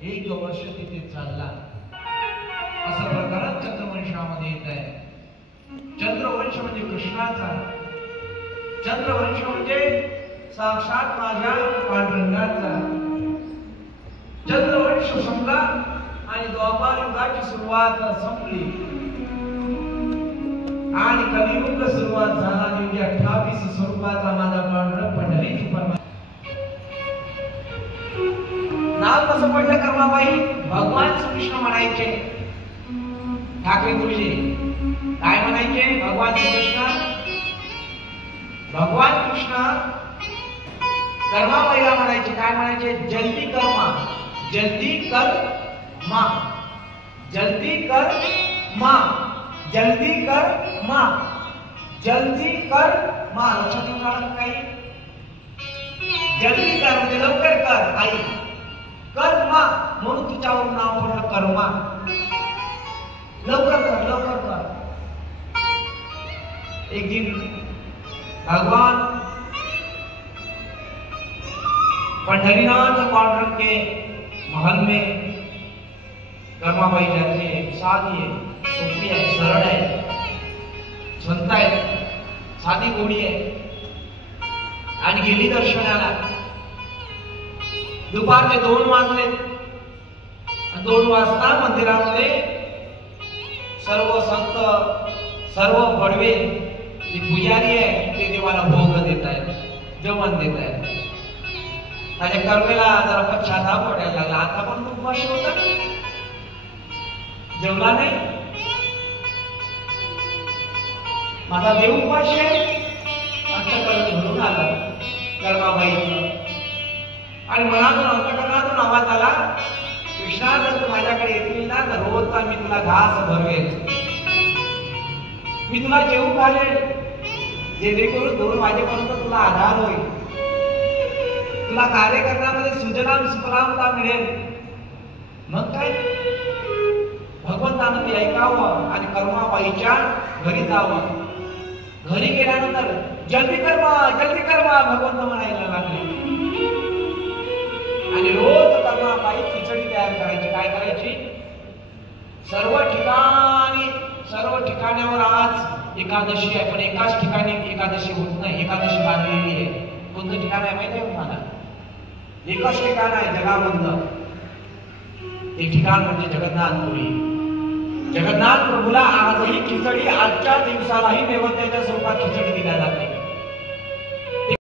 एक वर्ष तिथे चालला असा प्रकार चंद्रवंशामध्ये येत आहे। चंद्रवंश म्हणजे कृष्णाचा, चंद्रवंश म्हणजे साक्षात माझ्या पांडुरंगाचा। चंद्रवंश संपला आणि द्वापार युगाची सुरुवात संपली आणि कलियुग सुरुवात झाला। म्हणजे 28 स्वरूपाचा माझा पांडुरंग पंढरीची परमात्मा। नाव कसं पडलं कर्माबाई? भगवान श्रीकृष्ण म्हणायचे। ठाकरे गुरुजी काय म्हणायचे? भगवान श्रीकृष्ण, भगवान कृष्ण कर्माबाईला म्हणायचे। काय म्हणायचे? जल्दी कर्मा, जल्दी कर मा, जल्दी कर मा, जल्दी कर मा, जल्दी कर मा। लक्षात येऊन राहिलं काही? जल्दी कर म्हणजे लवकर कर आई, कर्मा म्हणून तिच्यावरून नाव पडलं कर्मा। लवकर कर, लवकर कर। एक दिन भगवान पंढरीनाथ पांडुरंग के महल में कर्माबाई जाती है। साधी है, सोपी है, सरळ है, संत है, साधी गोडी आहे आणि गेली दर्शनाला। दुपारचे 2 वाजले। 2 वाजता मंदिरामध्ये सर्व संत, सर्व बडवे, जे पुजारी आहे ते देवाला भोग देत आहेत, जेवण देत आहेत। त्याच्या कर्मेला जरा पश्चाताप पडायला लागला। आता पण खूप वर्ष होता जेवला नाही, माझा देव उपाशी आहे। अंतःकरण भरून आला कर्माबाईचं आणि मनातून अंतःकरणातून आवाज आला, कृष्णा जर तू माझ्याकडे येतील ना तर रोजचा मी तुला घास भरवेल, मी तुला जेवू घालेल, जेणेकरून 2 वाजेपर्यंत तुला आधार होईल, तुला कार्य करण्यामध्ये सुजलाम सुफलामता मिळेल। मग काय भगवंतानं ते ऐकावं आणि कर्माबाईच्या घरी जावं। घरी गेल्यानंतर जल्दी कर्मा, जल्दी कर्मा भगवंत म्हणायला लागले आणि रोज कर्माबाई खिचडी तयार करायची। काय करायची? सर्व ठिकाणावर आज एकादशी आहे, पण एकाच ठिकाणी एकादशी होत नाही। एकादशी बांधलेली आहे। कोणतं ठिकाण आहे माहिती आहे तुम्हाला? एकच ठिकाण आहे जगामधलं, ते ठिकाण म्हणजे जगन्नाथपुरी। जगन्नाथ प्रभूला आजही खिचडी, आजच्या दिवसालाही नैवेद्याच्या स्वरूपात खिचडी दिल्या जाते।